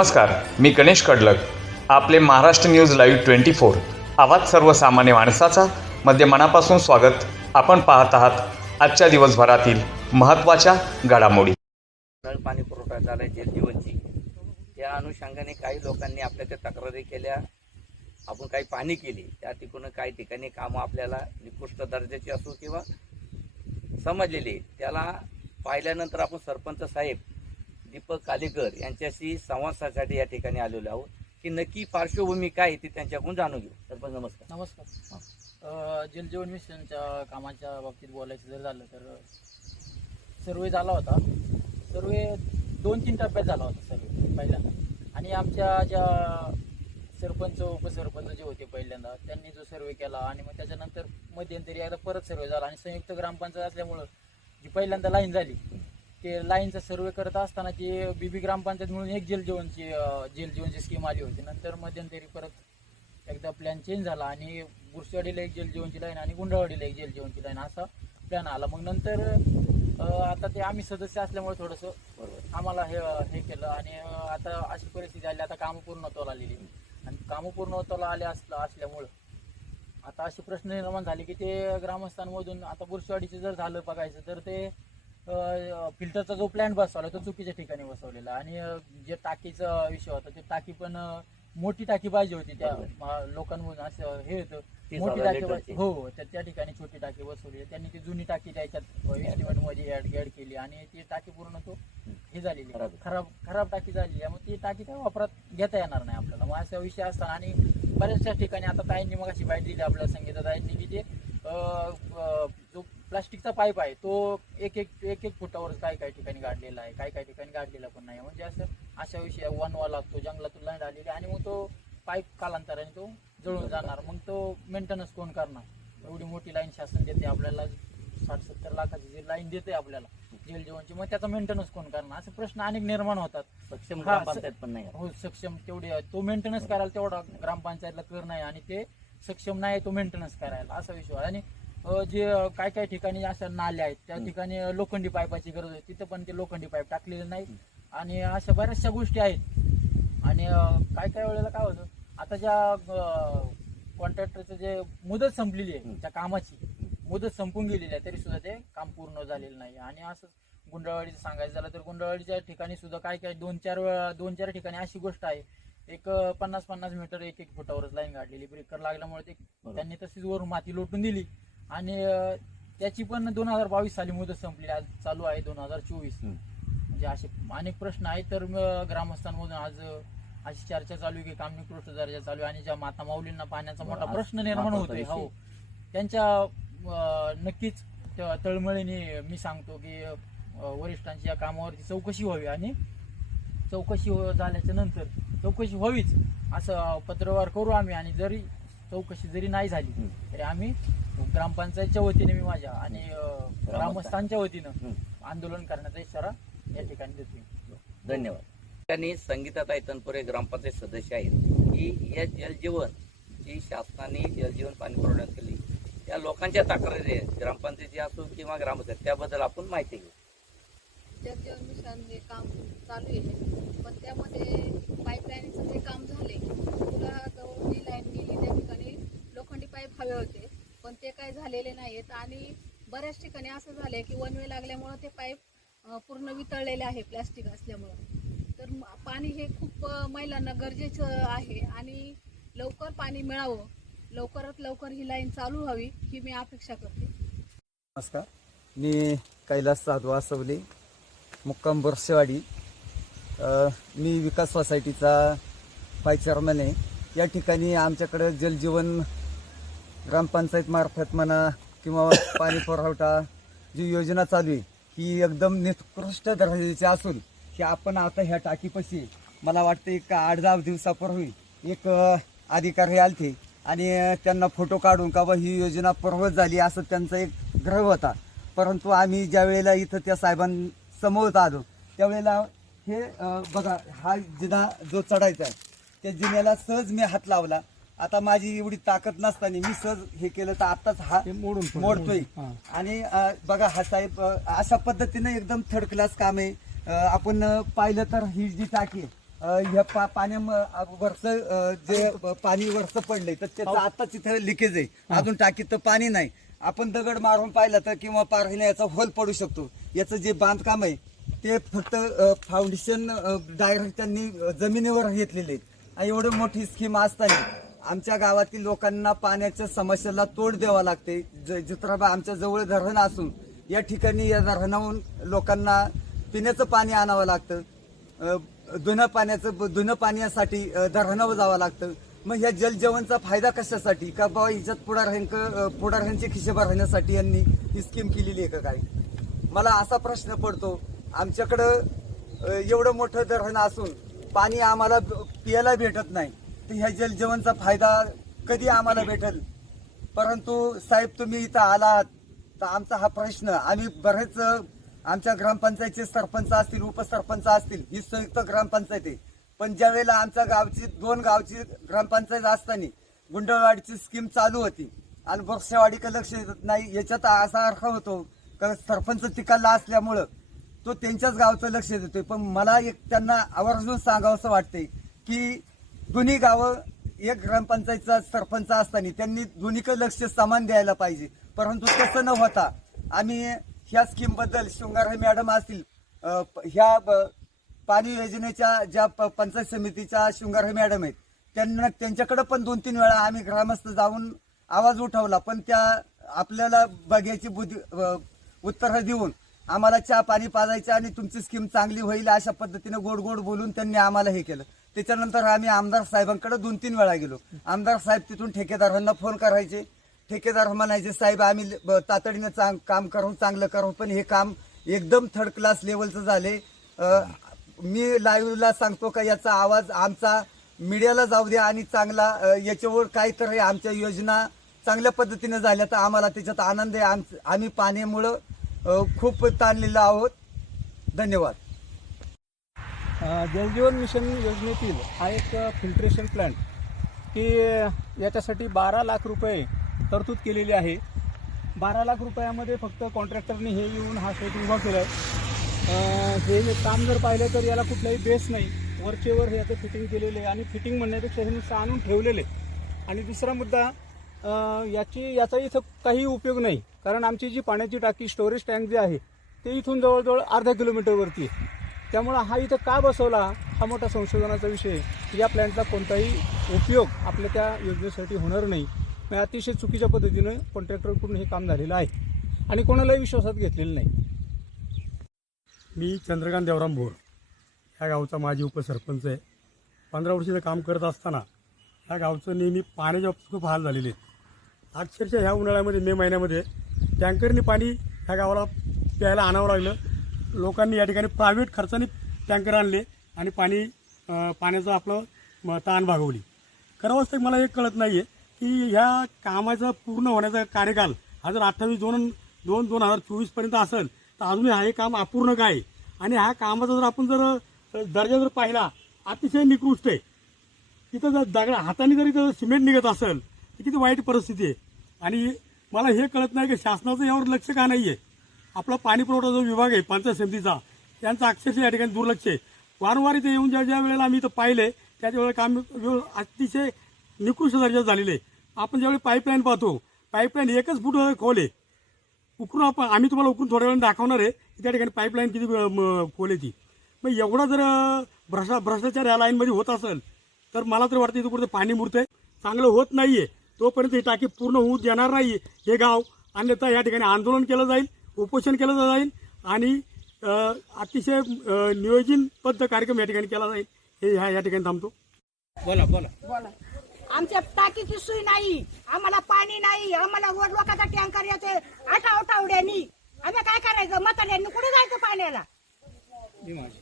नमस्कार मी गणेश कडलक. आपले Maharashtra news live twenty four. आवाज सर्वसामान्य माणसाचा मध्ये मनापासून स्वागत. आपण पाहत आहात आजच्या दिवसभरातील महत्त्वाच्या घडामोडी. नळ पाणी पुरवठा झाला आहे जलजीवनची त्या अनुषंगाने काही लोकांनी आपल्या त्या तक्रारी केल्या. आपण काही पाणी केली. त्या तिकडून काही ठिकाणी कामं आपल्याला निकृष्ट दर्जाची असो किंवा समजलेली. त्याला पाहिल्यानंतर आपण सरपंच साहेब दीपक कालेकर यांच्याशी संवाद साधण्यासाठी या ठिकाणी आलेलो आहोत. की नक्की पार्श्वभूमी काय आहे ती त्यांच्याकडून जाणून घेऊ. सरपंच नमस्कार. नमस्कार. जलजीवन मिशनच्या कामाच्या बाबतीत बोलायचं जर झालं तर सर्वे झाला होता. सर्वे दोन तीन टप्प्यात झाला होता सर्वे पहिल्यांदा. आणि आमच्या ज्या सरपंच उपसरपंच जे होते पहिल्यांदा त्यांनी जो सर्वे केला आणि मग त्याच्यानंतर मध्यंतरी एकदा परत सर्वे झाला. आणि संयुक्त ग्रामपंचायत असल्यामुळं जी पहिल्यांदा लाईन झाली ते लाईनचा सर्वे करत असताना जी बीबी ग्रामपंचायत म्हणून एक जलजीवनची अ, जलजीवनची स्कीम आली होती. नंतर मध्यंतरी परत एकदा प्लॅन चेंज झाला आणि बुरशीवाडीला एक जलजीवनची लाईन आणि गुंडावाडीला एक जलजीवनची लाईन असा प्लॅन आला. मग नंतर आता ते आम्ही सदस्य असल्यामुळे थोडंसं आम्हाला हे हे केलं आणि आता अशी परिस्थिती आली. आता कामं पूर्णत्वाला आलेली. आणि कामं पूर्णत्वाला आले असलं असल्यामुळं आता असे प्रश्न निर्माण झाले की ते ग्रामस्थांमधून आता बुरशीवाडीचे जर झालं बघायचं तर ते फिल्टरचा जो प्लॅन बसवला तो चुकीच्या ठिकाणी बसवलेला. आणि जे टाकीचा विषय होता ते टाकी पण मोठी टाकी पाहिजे होती त्या लोकांमधून असं हे होतं. मोठी टाकी हो तर त्या ठिकाणी छोटी टाकी बसवली. त्यांनी ती जुनी टाकी त्याच्यात एस्टिमेटमध्ये ऍड ऍड केली. आणि ती टाकी पूर्ण तो हे झालेली. खराब. खराब टाकी झालेली. आहे मग ती टाकी काय वापरात घेता येणार नाही आपल्याला. मग असा विषय असताना आणि बऱ्याचशा ठिकाणी आता ताईंनी मग अशी बाईट दिली आपल्याला संगीता ताईंनी की ते जो प्लास्टिकचा पाईप आहे तो एक एक एक एक फुटावर काय काय ठिकाणी गाडलेला आहे काय काय ठिकाणी गाडलेला पण नाही म्हणजे असं अशा विषय वनवा लागतो जंगलातून लाईन आलेली आणि मग तो पाईप कालांतराने तो जळून जाणार. मग तो मेंटेनन्स कोण करणार? एवढी मोठी लाईन शासन देते आपल्याला साठ सत्तर लाखाची जी लाईन देते आपल्याला जेल जीवनची मग त्याचा मेंटेनन्स कोण करणार? असे प्रश्न अनेक निर्माण होतात. सक्षम ग्रामपंचायत पण नाही. हो सक्षम तेवढे तो मेंटेनन्स करायला तेवढा ग्रामपंचायतला कर नाही आणि ते सक्षम नाही तो मेंटेनन्स करायला असा विषय आहे. आणि जे काय काय ठिकाणी अशा नाल्या आहेत त्या ठिकाणी लोखंडी पाईपाची गरज आहे. तिथं पण ते लोखंडी पाईप टाकलेले नाही आणि अशा बऱ्याचशा गोष्टी आहेत. आणि काय काय वेळेला काय होतं आता ज्या कॉन्ट्रॅक्टरचं जे मुदत संपलेली आहे त्या कामाची मुदत संपून गेलेली आहे तरी सुद्धा ते काम पूर्ण झालेलं नाही. आणि असं गुंडळवाडीचं सांगायचं झालं तर गुंडळवाडीच्या ठिकाणी सुद्धा काय काय दोन चार वेळा दोन चार ठिकाणी अशी गोष्ट आहे. एक पन्नास पन्नास मीटर एक एक फुटावरच लाईन काढलेली ब्रेकर लागल्यामुळे ते त्यांनी तशीच वरून माती लोटून दिली. आणि त्याची पण दोन हजार बावीस साली मुदत संपली आज चालू आहे दोन हजार चोवीस. म्हणजे असे अनेक प्रश्न आहेत तर ग्रामस्थांमधून आज अशी चर्चा चालू आहे की काम निकृष्ट दर्जा चालू आहे आणि ज्या माता माऊलींना पाण्याचा मोठा प्रश्न निर्माण होतोय. हो त्यांच्या नक्कीच तळमळीने मी सांगतो की वरिष्ठांची या कामावरती चौकशी व्हावी आणि चौकशी झाल्याच्यानंतर चौकशी व्हावीच असं पत्रव्यवहार करू आम्ही आणि जरी चौकशी जरी नाही झाली. तरी आम्ही ग्रामपंचायतच्या वतीने मी माझ्या आणि अं, ग्रामस्थांच्या वतीनं. आंदोलन करण्याचा इशारा या ठिकाणी देतोय धन्यवाद. त्यांनी संगीताताई तनपुरे ग्रामपंचायत सदस्य आहेत. की या जलजीवन जी शासनाने जलजीवन पाणी पुरवण्यात केली त्या लोकांच्या तक्रारी आहेत. ग्रामपंचायती असो किंवा ग्रामपंचायत त्याबद्दल आपण माहिती घेऊ. जलजीवन मिशन हे काम चालू आहे पण त्यामध्ये पाईपलाईनचं जे काम झाले तुला जवळ जी लाईन गेली त्या ठिकाणी लोखंडी पाईप हवे होते. पण ते काही झालेले नाहीत आणि बऱ्याच ठिकाणी असं झालंय की वन वे लागल्यामुळं ते पाईप पूर्ण वितळलेले आहे प्लॅस्टिक असल्यामुळं. तर पाणी हे खूप महिलांना गरजेचं आहे आणि लवकर पाणी मिळावं. लवकरात लवकर ही लाईन चालू व्हावी ही मी अपेक्षा करते. नमस्कार. मी कैलास साधू आसवले मुक्काम बोरसेवाडी मी विकास सोसायटीचा व्हाईस चेअरमॅन आहे. या ठिकाणी आमच्याकडे जलजीवन ग्रामपंचायत मार्फत म्हणा किंवा पाणी पुरवठा जी योजना चालू आहे ही एकदम निकृष्ट दर्जाची असून की आपण आता ह्या टाकीपाशी मला वाटतं एक आठ दहा दिवसापूर्वी एक अधिकारी अधिकारी आलते. आणि त्यांना फोटो काढून का बा ही योजना पूर्वत झाली असं त्यांचा एक ग्रह होता. परंतु आम्ही ज्या वेळेला इथं त्या साहेबांसमोर आलो त्यावेळेला हे बघा हा जिना जो चढायचा आहे त्या जिन्याला सहज मी हात लावला. आता माझी एवढी ताकद नसताना मी सहज हे केलं तर आताच हा मोडून मोडतोय. आणि अ, बघा हा साहेब अ, अशा पद्धतीने एकदम थर्ड क्लास काम आहे. अ, आपण अ, पाहिलं तर ही जी टाकी आहे अ, ह्या पा पाण्या वरच जे पाणी वरच पडलंय तर त्याचं आता तिथं लिकेज आहे. अजून टाकीत तर पाणी नाही. आपण दगड मारून पाहिलं तर किंवा पारहिने याचा होल पडू शकतो. याचं जे बांधकाम आहे ते फक्त फाउंडेशन डायरेक्ट त्यांनी अ, जमिनीवर घेतलेले आहेत. आणि एवढी मोठी स्कीम असताना आमच्या गावातील लोकांना पाण्याच्या समस्येला तोड द्यावा लागते. ज- जित्राबा आमच्या जवळ धरण असून या ठिकाणी या धरणाहून लोकांना पिण्याचं पाणी आणावं लागतं. धुनं पाण्याचं धुनं पाण्यासाठी अ, धरणावर जावं लागतं. मग ह्या जलजीवनचा फायदा कशासाठी? का बाबा हिच्यात पुढाऱ्यांक पुढाऱ्यांचे खिशे भरण्यासाठी यांनी ही स्कीम केलेली आहे का काय? मला असा प्रश्न पडतो. आमच्याकडं एवढं मोठं धरण असून पाणी आम्हाला पियाला भेटत नाही. तर ह्या जलजीवनचा फायदा कधी आम्हाला भेटेल? परंतु साहेब तुम्ही इथं आलात तर आमचा हा प्रश्न आम्ही बरेच आमच्या ग्रामपंचायतचे सरपंच असतील उपसरपंच असतील ही संयुक्त ग्रामपंचायत आहे. पण ज्या वेळेला आमच्या गावची दोन गावची ग्रामपंचायत असताना गुंडळवाडीची स्कीम चालू होती आणि बोरसेवाडीकडे लक्ष देत नाही याच्यात असा अर्थ होतो का सरपंच तिकडला असल्यामुळं तो त्यांच्याच गावचं लक्ष देतोय. पण मला एक त्यांना आवर्जून सांगावंसं वाटतंय की दोन्ही गावं एक ग्रामपंचायतचा सरपंच असताना त्यांनी दोन्हीकडे लक्ष समान द्यायला पाहिजे. परंतु तसं न होता आम्ही ह्या स्कीमबद्दल शृंगारे मॅडम असतील ह्या ब- पाणी योजनेच्या ज्या प- पंचायत समितीच्या शृंगारे मॅडम आहेत त्यांना त्यांच्याकडे पण दोन तीन वेळा आम्ही ग्रामस्थ जाऊन आवाज उठवला पण त्या आपल्याला बघ्याची बुद्धी उत्तर उत्तरं देऊन आम्हाला चहा पाणी पाजायचं आणि तुमची स्कीम चांगली होईल अशा पद्धतीने गोड गोड बोलून त्यांनी आम्हाला हे केलं. त्याच्यानंतर आम्ही आमदार साहेबांकडे दोन तीन वेळा गेलो. आमदार साहेब तिथून ठेकेदारांना फोन करायचे. ठेकेदार म्हणायचे साहेब आम्ही ब- तातडीनं चांग काम करू चांगलं करू पण हे काम एकदम थर्ड क्लास लेवलचं झाले. मी लाईव्हला सांगतो का याचा आवाज आमचा मीडियाला जाऊ द्या आणि चांगला याच्यावर काहीतरी आमच्या योजना चांगल्या पद्धतीनं झाल्या तर आम्हाला त्याच्यात आनंद आहे. आम आम्ही पाण्यामुळं खूप ताणलेलो आहोत. धन्यवाद. जलजीवन मिशन योजनेतील हा एक फिल्ट्रेशन प्लॅन्ट की याच्यासाठी बारा लाख रुपये तरतूद केलेली आहे. बारा लाख रुपयामध्ये फक्त कॉन्ट्रॅक्टरने हे येऊन हा शेत उभा केला आहे हे काम जर पाहिलं तर याला कुठलाही बेस नाही. वरचेवर हे आता फिटिंग केलेले आहे आणि फिटिंग म्हणण्यापेक्षा हे नुसतं आणून ठेवलेले आणि दुसरा मुद्दा याची याचा इथं काही उपयोग नाही. कारण आमची जी पाण्याची टाकी स्टोरेज टँक जे आहे ते इथून जवळजवळ अर्धा किलोमीटरवरती आहे. त्यामुळं हा इथं का बसवला? हा मोठा संशोधनाचा विषय या प्लॅनचा कोणताही उपयोग आपल्या त्या योजनेसाठी होणार नाही. अतिशय चुकीच्या पद्धतीनं कॉन्ट्रॅक्टरकडून हे काम झालेलं आहे. आणि कोणालाही विश्वासात घेतलेलं नाही. मी चंद्रकांत देवराम भोर. ह्या गावचा माजी उपसरपंच आहे. पंधरा वर्षाचं काम करत असताना ह्या गावचं नेहमी पाण्याच्या बाबतीत खूप हाल झालेले आहेत. अक्षरशः ह्या उन्हाळ्यामध्ये मे महिन्यामध्ये टँकरने पाणी ह्या गावाला प्यायला आणावं लागलं. लोकांनी या ठिकाणी प्रायव्हेट खर्चाने टँकर आणले आणि पाणी पाण्याचं आपलं ताण भागवली. खरं वास्तविक मला हे कळत नाही आहे की ह्या कामाचा पूर्ण होण्याचा कार्यकाल हा जर अठ्ठावीस दोन दोन दोन हजार चोवीसपर्यंत असेल तर अजूनही हा हे काम अपूर्ण काय? आहे? आणि ह्या कामाचा जर आपण जर दर्जा जर पाहिला अतिशय निकृष्ट आहे. तिथं जर दगड हाताने जरी जर सिमेंट निघत असेल तर किती वाईट परिस्थिती आहे. आणि मला हे कळत नाही की शासनाचं यावर लक्ष का नाही आहे आपला पाणी पुरवठा जो विभाग आहे पंचायत समितीचा त्यांचा अक्षरशः या ठिकाणी दुर्लक्ष आहे. वारंवार इथे येऊन ज्या ज्या वेळेला आम्ही इथं पाहिले त्याच वेळेला काम अतिशय निकृष्ट दर्जाचं झालेलं आहे. आपण ज्यावेळी पाईपलाईन पाहतो पाईपलाईन एकच फूट खोल आहे. उकरून आपण आम्ही तुम्हाला उकरून थोड्या वेळाने दाखवणार आहे की त्या ठिकाणी पाईपलाईन किती खोल आहे ती. मग एवढा जर भ्रष्टा भ्रष्टाचार या लाईनमध्ये होत असेल तर मला तर वाटतं इथं कुठे पाणी मुरतंय. चांगलं होत नाही आहे तोपर्यंत ही टाकी पूर्ण होऊ देणार नाही हे गाव. अन्यथा या ठिकाणी आंदोलन केलं जाईल. उपोषण केलं जाईल आणि अ, अतिशय नियोजनबद्ध कार्यक्रम या ठिकाणी केला जाईल. हे ह्या या ठिकाणी थांबतो. बोला बोला. बोला. आमच्या टाकीची सोय नाही आम्हाला पाणी नाही आम्हाला वर लोकांचा टँकर येते आठा आठवड्यानी आम्ही काय करायचं? म्हाताऱ्यांनी कुठे जायचं पाण्याला? मी माझी.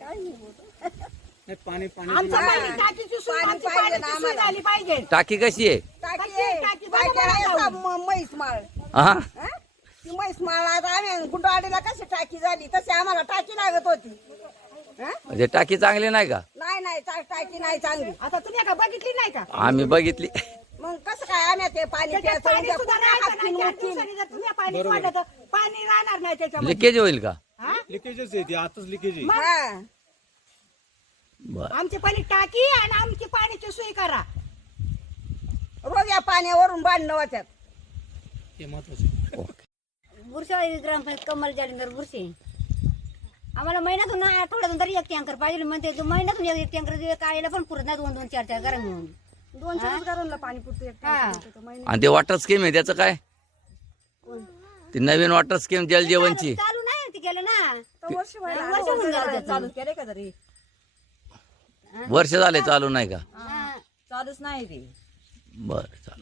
नाही, पाणी पाणी आमचं पाणी टाकीची सोय आमची पाण्याची सोय झाली पाहिजे. टाकी कशी आहे? टाकी जाऊन. म्हैस माळ. हा? ती म्हैस माळ आता आम्ही गुंडवाडीला कशी टाकी झाली तशी आम्हाला टाकी लागत होती. हं? म्हणजे टाकी चांगली नाही का? नाही नाही टा- टाकी नाही चांगली. आता तुम्ही का बघितली नाही का? आम्ही बघितली. मग कसं काय आम्ही ते पाणी त्याच्यात प्यायचं पाणी उद्या सुद्धा पुन्हा राहायचं हातकीन नाही. चार मुतकीन. दिवसांनी जर तुम्ही पाणी सोडलं तर पाणी राहणार नाही त्याच्यामध्ये. लिकेज होईल का? हा? लिकेजच आहे ती आताच लिकेज आहे. मग? हा. बर. आमची पहिली टाकी आणि आमची पाण्याची सोय करा. रोज या पाण्यावरून बांधणं होत्यात. बुरशावाडी ग्रामपंचायत कमल जालिंदर बुरशी. आम्हाला महिन्यातून ना आठवड्यातून तरी एक टँकर पाहिजे म्हणते. ते महिन्यातून एक एक टँकर काढायला पण पुरत नाही दोन दोन चार चार मिळून दोन चार घरांना पाणी पुरते आणि ते वॉटर स्कीम आहे त्याचं काय? ती नवीन वॉटर स्कीम जल जीवनची. चालू नाही ते केलं ना. वर्ष वर्ष होऊन गेलं. चालू. केले का तरी? वर्ष झाले चालू नाही का. चालूच नाही ते. बरं चालेल